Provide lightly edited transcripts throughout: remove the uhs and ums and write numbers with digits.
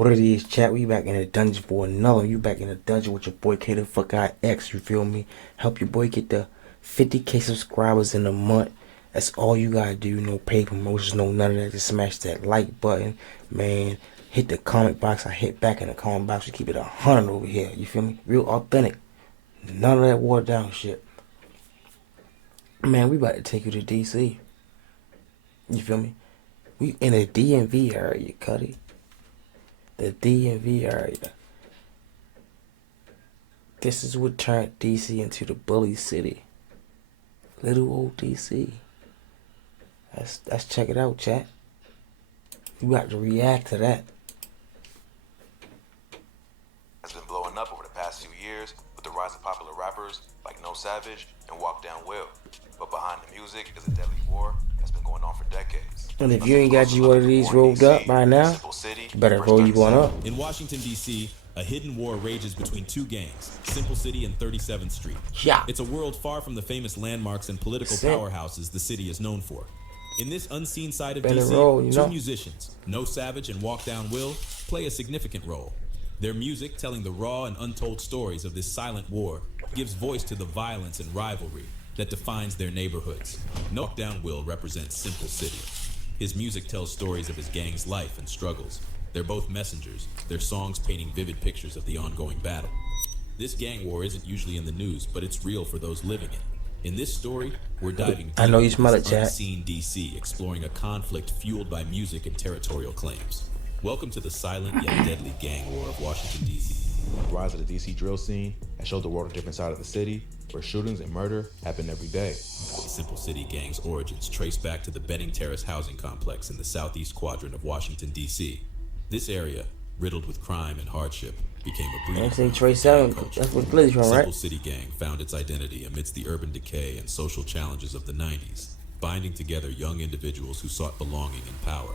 What it is, chat? We back in the dungeon for another. You back in the dungeon with your boy K the fuck I X. You feel me? Help your boy get the 50K subscribers in a month. That's all you gotta do. No paid promotions, no none of that. Just smash that like button, man. Hit the comment box. I hit back in the comment box. We keep it 100 over here. You feel me? Real authentic. None of that watered down shit. Man, we about to take you to DC. You feel me? We in the DMV area, Cuddy. The DMV area. This is what turned DC into the bully city. Little old DC. Let's check it out, chat. You got to react to that. Has been blowing up over the past few years with the rise of popular rappers like No Savage and Walk Down Will. But behind the music is a deadly war that's been going on for decades. And if you ain't got you one of these rolled up by now, you better roll you one up. In Washington, D.C., a hidden war rages between two gangs, Simple City and 37th Street. Yeah. It's a world far from the famous landmarks and political powerhouses the city is known for. In this unseen side of D.C., two musicians, No Savage and Walk Down Will, play a significant role. Their music, telling the raw and untold stories of this silent war, gives voice to the violence and rivalry that defines their neighborhoods. No Walk Down Will represents Simple City. His music tells stories of his gang's life and struggles. They're both messengers, their songs painting vivid pictures of the ongoing battle. This gang war isn't usually in the news, but it's real for those living it. In this story, we're diving deep into unseen DC, exploring a conflict fueled by music and territorial claims. Welcome to the silent yet deadly gang war of Washington, D.C. The rise of the DC drill scene has showed the world a different side of the city, where shootings and murder happen every day. The Simple City gang's origins trace back to the Benning Terrace housing complex in the southeast quadrant of Washington, D.C. This area, riddled with crime and hardship, became a breeding ground for gang culture. That's what Glizzy from, right? Simple City gang found its identity amidst the urban decay and social challenges of the 90s, binding together young individuals who sought belonging and power.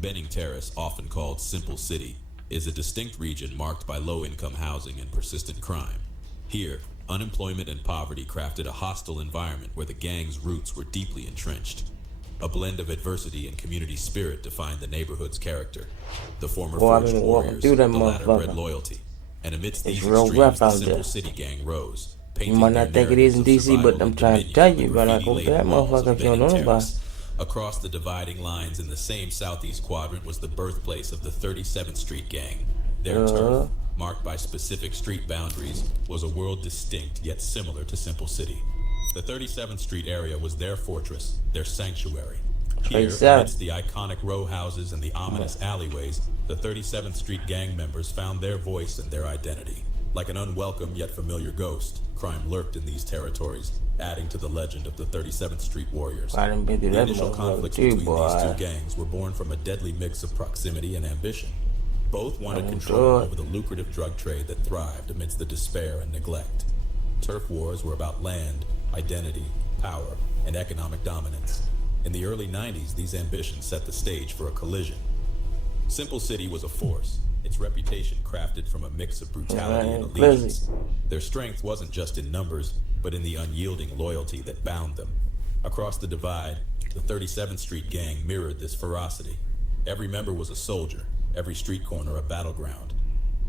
Benning Terrace, often called Simple City, is a distinct region marked by low-income housing and persistent crime. Here, unemployment and poverty crafted a hostile environment where the gang's roots were deeply entrenched. A blend of adversity and community spirit defined the neighborhood's character. The former forged warriors, the latter bred loyalty. And amidst these extremes, the Simple City gang rose. You might not think it is in DC, but I'm trying to tell you, but I go for that motherfucker if you don't know nobody. Across the dividing lines in the same southeast quadrant was the birthplace of the 37th Street gang. Their turf, marked by specific street boundaries, was a world distinct yet similar to Simple City. The 37th Street area was their fortress, their sanctuary. Here, amidst the iconic row houses and the ominous alleyways, the 37th Street gang members found their voice and their identity. Like an unwelcome yet familiar ghost, crime lurked in these territories, adding to the legend of the 37th Street Warriors. The initial conflicts between these two gangs were born from a deadly mix of proximity and ambition. Both wanted control over the lucrative drug trade that thrived amidst the despair and neglect. Turf wars were about land, identity, power, and economic dominance. In the early 90s, these ambitions set the stage for a collision. Simple City was a force, its reputation crafted from a mix of brutality and allegiance. Their strength wasn't just in numbers, but in the unyielding loyalty that bound them. Across the divide, the 37th Street gang mirrored this ferocity. Every member was a soldier, every street corner a battleground.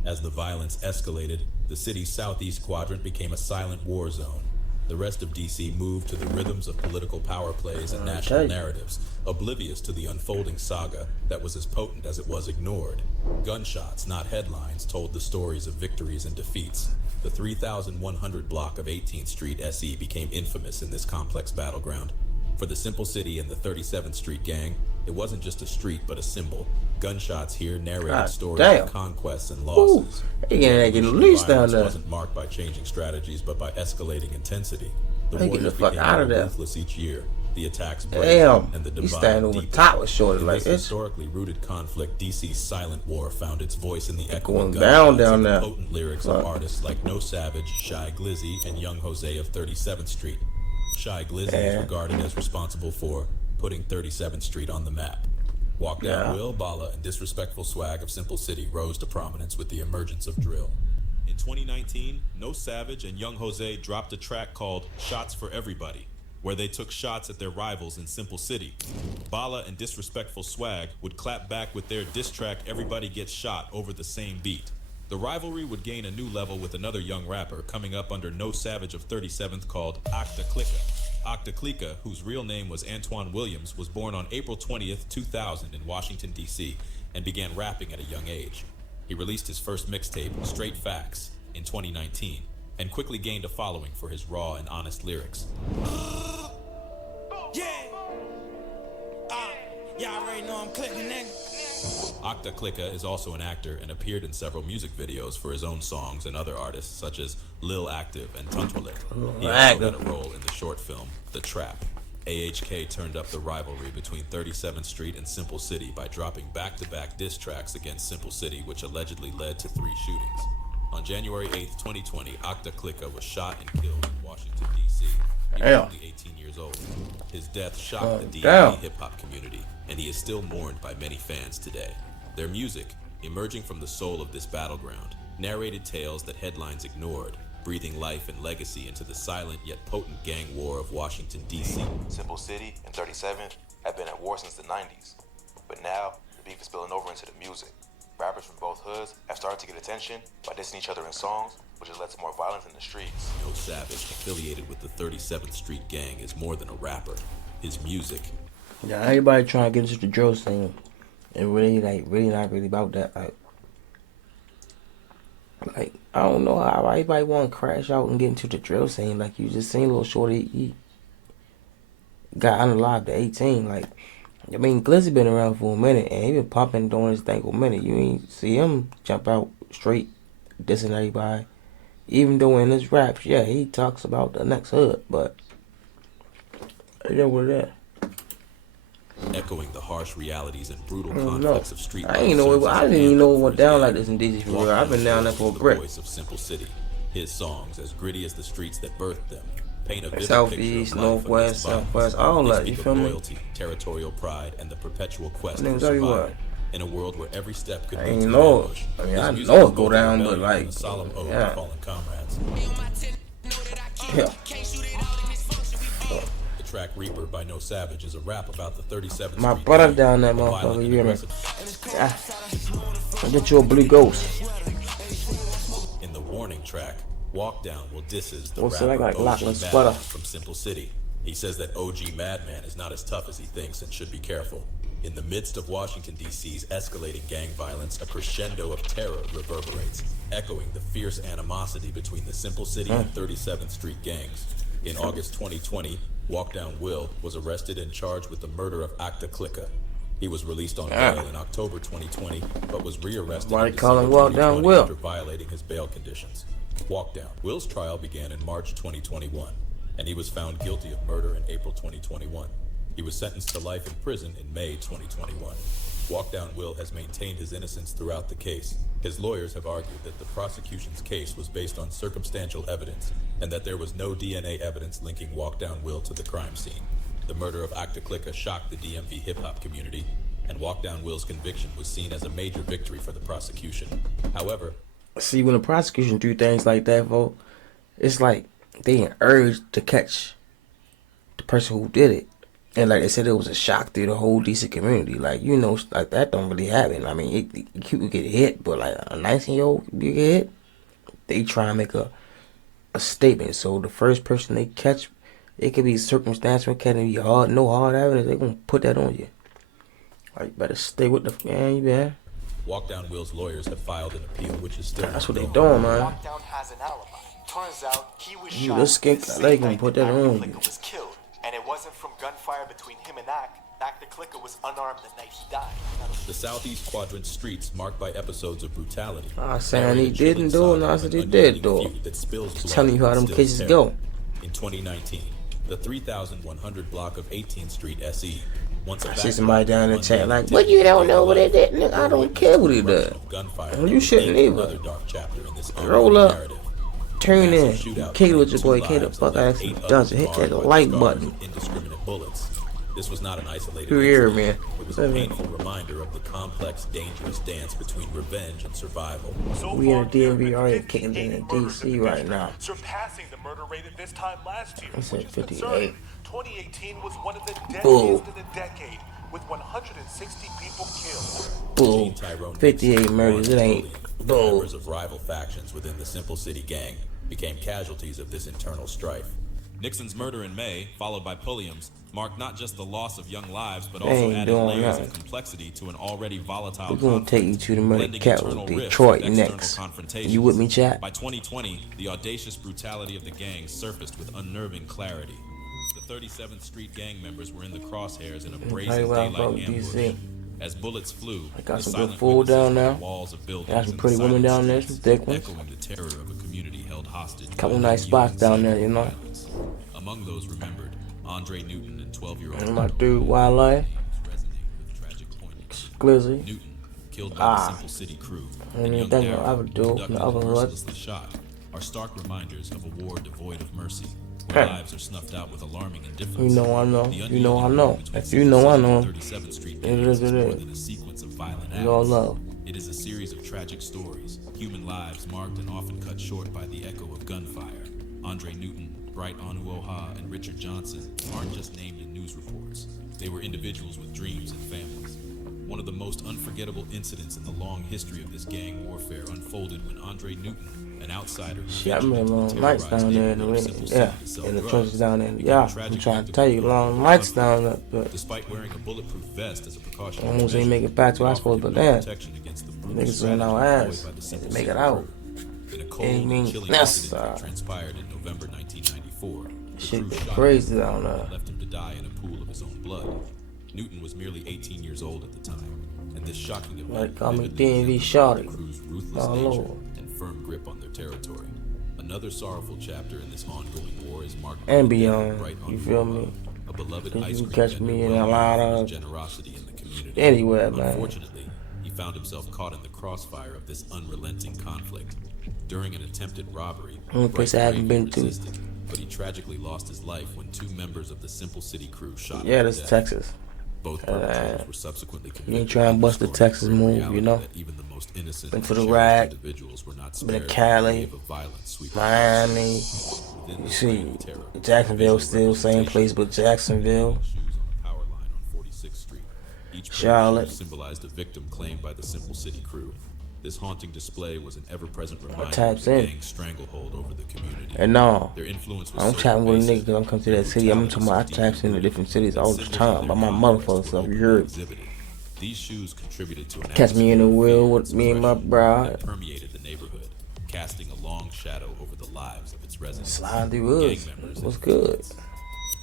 As the violence escalated, the city's southeast quadrant became a silent war zone. The rest of DC moved to the rhythms of political power plays and national narratives, oblivious to the unfolding saga that was as potent as it was ignored. Gunshots, not headlines, told the stories of victories and defeats. The 3100 block of 18th Street SE became infamous in this complex battleground. For the Simple City and the 37th Street gang, it wasn't just a street but a symbol. Gunshots here narrated stories of conquests and losses. Violence wasn't marked by changing strategies but by escalating intensity. The warriors became more ruthless each year. The attacks brazen and the divide deepened. In this historically rooted conflict, DC's silent war found its voice in the echoing gunshots and the potent lyrics of artists like No Savage, Shy Glizzy, and Young Jose of 37th Street. Shy Glizzy is regarded as responsible for putting 37th Street on the map. Walk Down Will, Bala, and disrespectful swag of Simple City rose to prominence with the emergence of drill. In 2019, No Savage and Young Jose dropped a track called Shots for Everybody. where they took shots at their rivals in Simple City. Bala and Disrespectful Swag would clap back with their diss track Everybody Gets Shot over the same beat. The rivalry would gain a new level with another young rapper coming up under No Savage of 37th called Octa Clica. Octa Clica, whose real name was Antoine Williams, was born on April 20th, 2000 in Washington, D.C., and began rapping at a young age. He released his first mixtape, Straight Facts, in 2019, and quickly gained a following for his raw and honest lyrics. Y'all already know I'm clicking, nigga. Octa Clica is also an actor and appeared in several music videos for his own songs and other artists such as Lil Active and Tuntualik. He also had a role in the short film The Trap. AHK turned up the rivalry between 37th Street and Simple City by dropping back-to-back diss tracks against Simple City, which allegedly led to 3 shootings. On January 8th, 2020, Octa Clica was shot and killed in Washington, D.C. He was only 18 years old. His death shocked the DMV hip-hop community, and he is still mourned by many fans today. Their music, emerging from the soul of this battleground, narrated tales that headlines ignored, breathing life and legacy into the silent yet potent gang war of Washington, D.C. Simple City and 37th have been at war since the 90s, but now the beef is spilling over into the music. Rappers from both hoods have started to get attention by dissing each other in songs, which has led to more violence in the streets. No Savage, affiliated with the 37th Street Gang, is more than a rapper. His music. Yeah, everybody trying to get into the drill scene, and really not really about that. Like I don't know how everybody want to crash out and get into the drill scene. Like you just seen Lil Shorty, he got unalive to 18. Like I mean, Glizzy been around for a minute, and he been popping doing his thing for a minute. You ain't see him jump out straight dissing everybody. Even though in his raps, yeah, he talks about the next hood, but you know what that. Echoing the harsh realities and brutal conflicts of street life. I didn't even know it went down like this in DC for real. I've been down there for a brick. The voice of Simple City. His songs, as gritty as the streets that birthed them, paint a vivid Southeast, picture of life Northwest, Southwest, all They that. speak You of feel me? loyalty, territorial pride, and the perpetual quest I for tell you what. survival. In a world where every step could I lead ain't to know ambush. it. I mean, His I music know is it go both a down, but rebellion and like, a solemn ode to yeah. fallen comrades. Yeah. The track Reaper by No Savage is a rap about the 37th My Street brother gang, down there, a motherfucker, violent and you hear me? aggressive. I'll get you a blue ghost. In the Warning track, Walk Down will disses the What's that rapper like OG Lachlan Madman Sweater? from Simple City. He says that OG Madman is not as tough as he thinks and should be careful. In the midst of Washington, D.C.'s escalating gang violence, a crescendo of terror reverberates, echoing the fierce animosity between the Simple City and 37th Street gangs. In August 2020, Walk Down Will was arrested and charged with the murder of Octa Clica. He was released on bail in October 2020, but was rearrested Why in they call him December Walk Down 2020 Will? after violating his bail conditions. Walk Down Will's trial began in March 2021, and he was found guilty of murder in April 2021. He was sentenced to life in prison in May 2021. Walk Down Will has maintained his innocence throughout the case. His lawyers have argued that the prosecution's case was based on circumstantial evidence and that there was no DNA evidence linking Walk Down Will to the crime scene. The murder of Octa Clica shocked the DMV hip-hop community, and Walk Down Will's conviction was seen as a major victory for the prosecution. However, See, when the prosecution do things like that, folks, it's like they urged to catch the person who did it. And like they said, it was a shock to the whole DC community. Like, you know, like that don't really happen. I mean, you could get hit, but like a 19-year-old you get hit, they try and make a statement. So the first person they catch, it could be circumstantial, it can be no hard evidence. They gonna put that on you. Like, better stay with the man. Walk Down Will's lawyers have filed an appeal, which is still That's what they ongoing. doing, man. Walk Down has an alibi. Turns out he was You shot just skip the that same leg and night put that that Octa on. Clica was killed, and it wasn't from gunfire between him and Octa Clica was unarmed the night he died. The Southeast Quadrant streets marked by episodes of brutality. Ah, saying he narrate a chilling didn't do it, saga no, I of said an he did unending do it. feud that spills blood Telling you how and them instills cases terror. go. In 2019, the 3100 block of 18th Street SE. Once a I see somebody down in the chat like, "What, you don't know what it did?" Nigga, I don't care what he did. Well, you shouldn't either. Another dark chapter in this Roll up. narrative. Turn in. Massive shootout Kick it with claimed your boy 2 K the lives fuck and left ass 8 does it. others Hit that marred by the like scars button. of indiscriminate bullets. This was not an isolated You hear incident. me? It was a painful reminder of the complex, dangerous dance between revenge and survival. We in the DMV already kicking it in DC right now. Surpassing the murder rate at this time last year. I said which is 58. concerning. 2018 was one of the Bull. deadliest in a decade, with 160 people killed. Bull. Gene Tyrone 58 Nixon, murders. It Warren ain't. Bullion, and Bull. members of rival factions within the Simple City gang became casualties of this internal strife. Nixon's murder in May, followed by Pulliam's, marked not just the loss of young lives, but They also ain't added doing layers nothing. of complexity to an already volatile We're gonna conflict, take you to the murder blending capital, internal rifts Detroit, with external next. confrontations. You with me, chat? By 2020, the audacious brutality of the gang surfaced with unnerving clarity. The 37th Street gang members were in the crosshairs in a brazen about daylight ambush. DC. As bullets flew, I got the some good silent food witnesses down on there. the walls of buildings Got some and pretty the women silent down there, some streets, thick ones. echoing the terror of a community held hostage. by Couple an nice unyielding spots down there, cycle you of know. violence. Among those remembered, Andre Newton and 12-year-old And my dude, Wildlife, resonated with tragic poignancy. Glizzy. Newton, killed by the Simple City crew, And and then young think what I Darryl, would do in abducted the other and hood. mercilessly shot, are stark reminders of a war devoid of mercy, where Huh. lives are snuffed out with alarming You indifference. know I know. The You know I unyielding know. war between If you Simple know I City know. and 37th Street It gangs is, it more is. than a sequence of violent You all acts. love. It is a series of tragic stories, human lives marked and often cut short by the echo of gunfire. Andre Newton, Bright Onuoha, and Richard Johnson aren't just named in news reports. They were individuals with dreams and families. One of the most unforgettable incidents in the long history of this gang warfare unfolded when Andre Newton, an outsider who Shit, I remember long nights down there in the ring. Yeah, in the trenches down there. Yeah, I'm trying to tell you, long nights down there. But Despite wearing a bulletproof vest as a precaution, almost ain't make it back to where I supposed to, but damn. protection against the Niggas in our ass. Make it out. In a cold, Anything chilling necessary. incident that transpired in November 1994, the Shit crew get shot crazy him down there. and left him to die in a pool of his own blood. Newton was merely 18 years old at the time, and this shocking event Like, call me vividly DMV exemplified shawty. the crew's ruthless Oh, nature Lord. and firm grip on their territory. Another sorrowful chapter in this ongoing war is marked by And the death of beyond, Bright you feel Onuoha, me? a beloved You ice can cream catch me vendor in a well lot known for of- his generosity in the community. Anywhere, man. Unfortunately, he found himself caught in the crossfire of this unrelenting conflict. During an attempted robbery, Only Bright place I haven't bravely been to. resisted, but he tragically lost his life when two members of the Simple City crew shot yeah, him to that's death. Texas. Both perpetrators were subsequently convicted. you ain't trying to bust the of the Texas move, reality you know? that even the most innocent Been and to the cherished rack, individuals were not been to spared Cali, from the wave of violence sweeping Miami. within You this see, reign of terror. Jacksonville Visual still same place, but Jacksonville. shoes on the power line on 46th Street. Each pair of Charlotte. shoes symbolized a victim claimed by the Simple City crew. This haunting display was an ever-present reminder of taps the in. gang's stranglehold over the community. And no, Their influence was I'm so chatting with a nigga pervasive, because I'm coming to that city. I'm talking about I taps into different cities all the symbols of time by their my conquest motherfucker were stuff. You openly heard? exhibited. These shoes contributed to an Catch me in the atmosphere of wheel fear with and me and my suppression bride. that permeated the neighborhood, casting a long shadow over the lives of its residents. Slide through woods. Gang members What's and good? influence.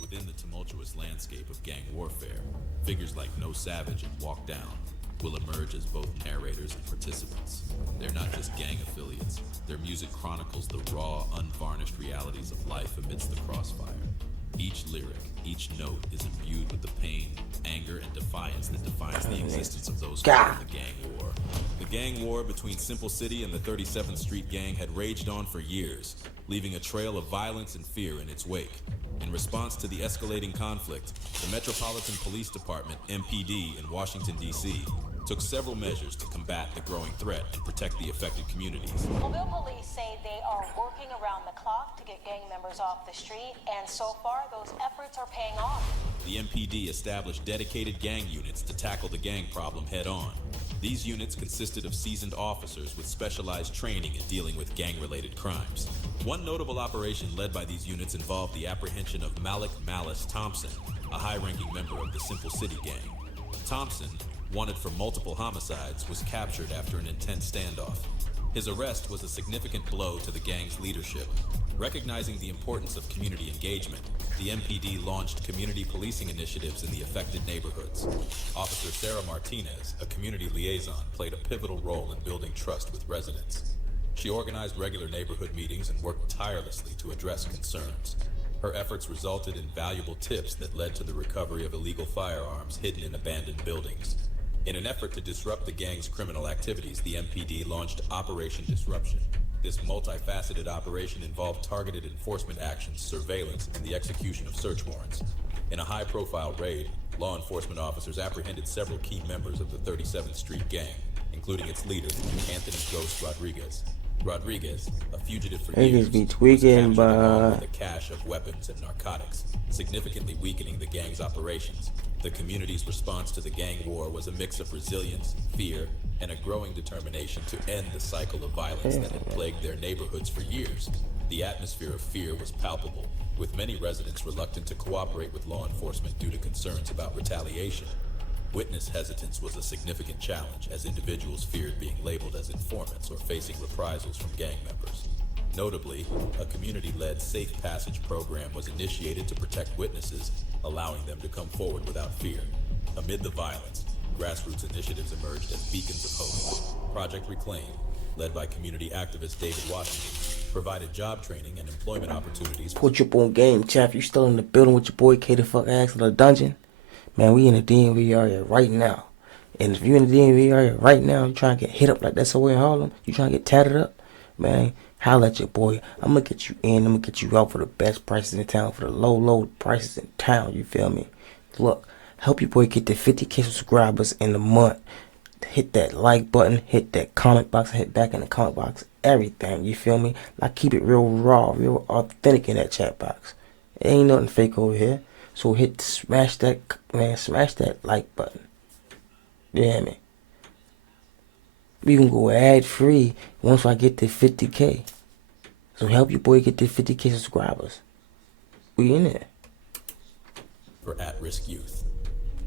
Within the tumultuous landscape of gang warfare, figures like No Savage and Walk Down will emerge as both narrators and participants. They're not just gang affiliates. Their music chronicles the raw, unvarnished realities of life amidst the crossfire. Each lyric, each note is imbued with the pain, anger, and defiance that defines the existence of those caught in the gang war. The gang war between Simple City and the 37th Street Gang had raged on for years, leaving a trail of violence and fear in its wake. In response to the escalating conflict, the Metropolitan Police Department, MPD, in Washington, D.C., took several measures to combat the growing threat and protect the affected communities. Mobile police say they are working around the clock to get gang members off the street, and so far those efforts are paying off. The MPD established dedicated gang units to tackle the gang problem head on. These units consisted of seasoned officers with specialized training in dealing with gang-related crimes. One notable operation led by these units involved the apprehension of Malik Malice Thompson, a high-ranking member of the Simple City Gang. Thompson, wanted for multiple homicides, was captured after an intense standoff. His arrest was a significant blow to the gang's leadership. Recognizing the importance of community engagement, the MPD launched community policing initiatives in the affected neighborhoods. Officer Sarah Martinez, a community liaison, played a pivotal role in building trust with residents. She organized regular neighborhood meetings and worked tirelessly to address concerns. Her efforts resulted in valuable tips that led to the recovery of illegal firearms hidden in abandoned buildings. In an effort to disrupt the gang's criminal activities, the MPD launched Operation Disruption. This multifaceted operation involved targeted enforcement actions, surveillance, and the execution of search warrants. In a high-profile raid, law enforcement officers apprehended several key members of the 37th Street Gang, including its leader, Anthony Ghost Rodriguez. Rodriguez, a fugitive for Niggas years, be was tweaking, captured along but with a cache of weapons and narcotics, significantly weakening the gang's operations. The community's response to the gang war was a mix of resilience, fear, and a growing determination to end the cycle of violence that had plagued their neighborhoods for years. The atmosphere of fear was palpable, with many residents reluctant to cooperate with law enforcement due to concerns about retaliation. Witness hesitance was a significant challenge, as individuals feared being labeled as informants or facing reprisals from gang members. Notably, a community-led safe passage program was initiated to protect witnesses, allowing them to come forward without fear. Amid the violence, grassroots initiatives emerged as beacons of hope. Project Reclaim, led by community activist David Washington, provided job training and employment opportunities. put you up on game, chap. You still in the building with your boy K the fuck ass in the dungeon? Man, we in the DMV area right now. And if you in the DMV area right now, you trying to get hit up like that's away in Harlem, you trying to get tatted up, man, holla at your boy. I'm gonna get you in, I'm gonna get you out for the best prices in town, for the low prices in town, you feel me? Look, help your boy get to 50K subscribers in a month. Hit that like button, hit that comment box, hit back in the comment box, everything, you feel me? Like, keep it real raw, real authentic in that chat box. It ain't nothing fake over here. So smash that like button. You hear me? We can go ad free once I get to 50K. So help your boy get to 50K subscribers. We in there. For at-risk youth.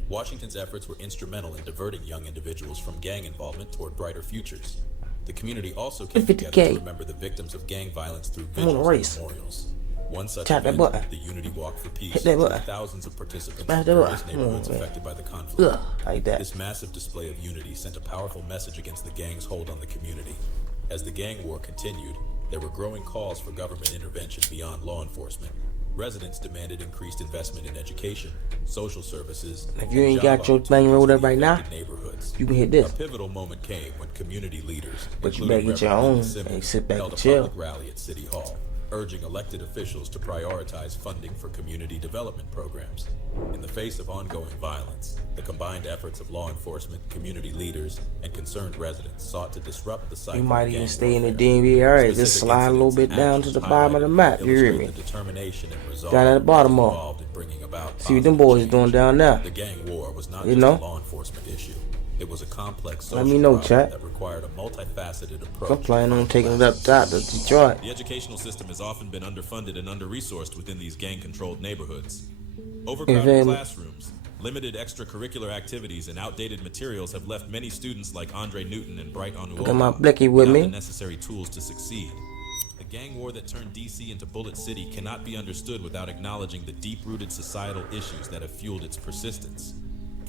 Washington's efforts were instrumental in diverting young individuals from gang involvement toward brighter futures. The community also came together to remember the victims of gang violence through vigils and memorials. One such event, the Unity Walk for Peace, drew thousands of participants from various neighborhoods affected by the conflict. Like that. This massive display of unity sent a powerful message against the gang's hold on the community. As the gang war continued, there were growing calls for government intervention beyond law enforcement. Residents demanded increased investment in education, social services, if you ain't got your thing rolled up right now, you can hit this. A pivotal moment came when community leaders, but you better get your own and sit back and chill. Held a public rally at City Hall, urging elected officials to prioritize funding for community development programs. In the face of ongoing violence, the combined efforts of law enforcement, community leaders, and concerned residents sought to disrupt the cycle. You might even stay in the DMV area, just slide a little bit down to the bottom of the map, you hear me? Down at the bottom of it. See what them boys doing down there. The gang war was not just a law enforcement issue. It was a complex social problem that required a multifaceted approach. I'm planning on taking it up top to Detroit. The educational system has often been underfunded and under-resourced within these gang-controlled neighborhoods. Overcrowded classrooms, limited extracurricular activities, and outdated materials have left many students like Andre Newton and Bright Onuoha without the necessary tools to succeed. The gang war that turned DC into Bullet City cannot be understood without acknowledging the deep-rooted societal issues that have fueled its persistence.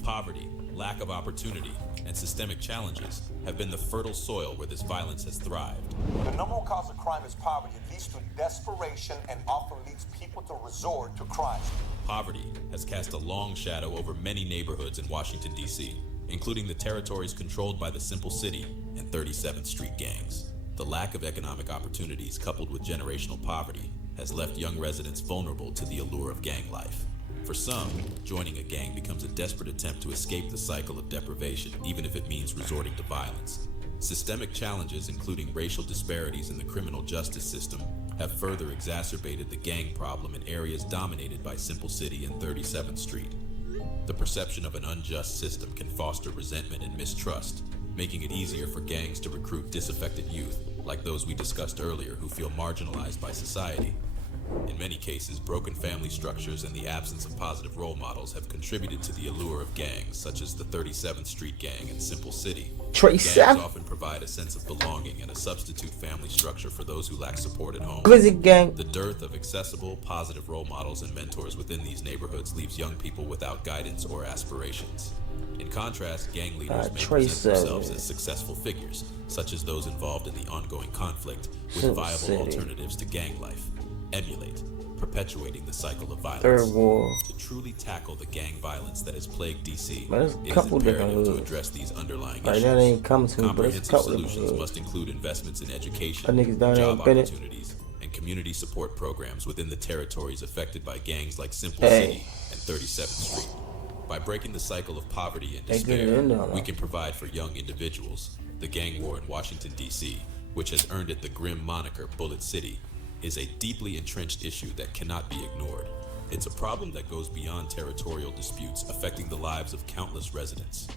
Poverty, lack of opportunity, and systemic challenges have been the fertile soil where this violence has thrived. The number one cause of crime is poverty. It leads to desperation and often leads people to resort to crime. Poverty has cast a long shadow over many neighborhoods in Washington, D.C., including the territories controlled by the Simple City and 37th Street gangs. The lack of economic opportunities coupled with generational poverty has left young residents vulnerable to the allure of gang life. For some, joining a gang becomes a desperate attempt to escape the cycle of deprivation, even if it means resorting to violence. Systemic challenges, including racial disparities in the criminal justice system, have further exacerbated the gang problem in areas dominated by Simple City and 37th Street. The perception of an unjust system can foster resentment and mistrust, making it easier for gangs to recruit disaffected youth, like those we discussed earlier, who feel marginalized by society. In many cases, broken family structures and the absence of positive role models have contributed to the allure of gangs, such as the 37th Street Gang and Simple City. Gangs often provide a sense of belonging and a substitute family structure for those who lack support at home. The dearth of accessible, positive role models and mentors within these neighborhoods leaves young people without guidance or aspirations. In contrast, gang leaders may present themselves as successful figures, such as those involved in the ongoing conflict, with viable alternatives to gang life. Emulate, perpetuating the cycle of violence. To truly tackle the gang violence that has plagued DC, it is imperative to address these underlying issues. Comprehensive solutions must include investments in education, job opportunities, and community support programs within the territories affected by gangs like Simple City and 37th Street. By breaking the cycle of poverty and They get it in despair, there, we man. can provide for young individuals. The gang war in Washington, D.C., which has earned it the grim moniker Bullet City, is a deeply entrenched issue that cannot be ignored. It's a problem that goes beyond territorial disputes affecting the lives of countless residents.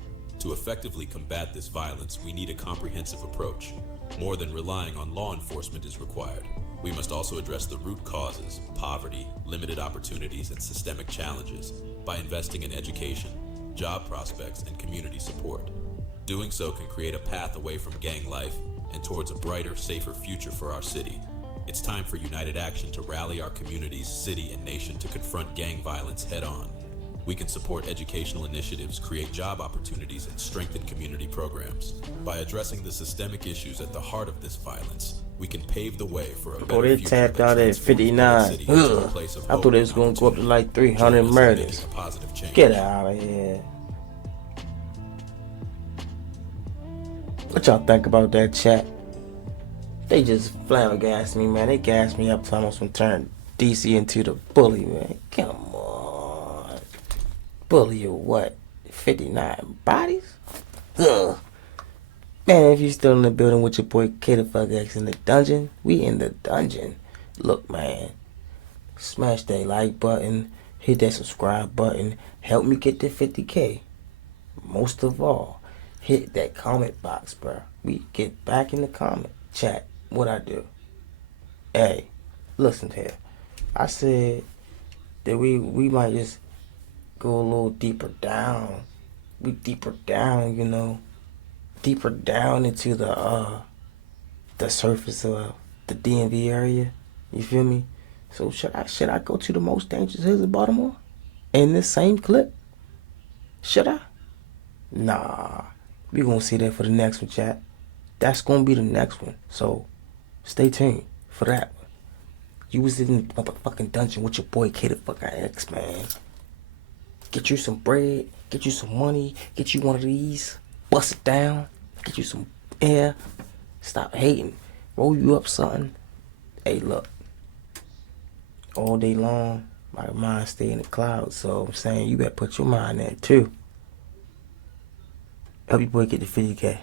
To effectively combat this violence, we need a comprehensive approach. More than relying on law enforcement is required. We must also address the root causes, poverty, limited opportunities, and systemic challenges by investing in education, job prospects, and community support. Doing so can create a path away from gang life and towards a brighter, safer future for our city. It's time for united action to rally our communities, city, and nation to confront gang violence head on. We can support educational initiatives, create job opportunities, and strengthen community programs. By addressing the systemic issues at the heart of this violence, we can pave the way for a better They future tapped that out at transforms 59. Bullet City into a Ugh. place of I hope thought they and was gonna go up to opportunity. like 300 Join us in murders. making a positive change. Get out of here. What y'all think about that, chat? They just flabbergasted me, man. They gassed me up to almost turn DC into the bully, man. Come on. Bully or what? 59 bodies? Ugh. Man, if you still in the building with your boy K the Fuck X in the dungeon, we in the dungeon. Look, man. Smash that like button. Hit that subscribe button. Help me get to 50K. Most of all, hit that comment box, bro. We get back in the comment chat. What I do? Hey, listen here. I said that we might just go a little deeper down. We deeper down, you know, deeper down into the surface of the DMV area. You feel me? So should I go to the most dangerous hoods in Baltimore in this same clip? Should I? Nah. We gonna see that for the next one, chat. That's gonna be the next one. So stay tuned for that one. You was in the motherfucking dungeon with your boy K the Fuck X, man. Get you some bread, get you some money, get you one of these, bust it down, get you some air, stop hating, roll you up something. Hey, look, all day long, my mind stay in the clouds, so I'm saying you better put your mind in too. Help your boy get to 50K.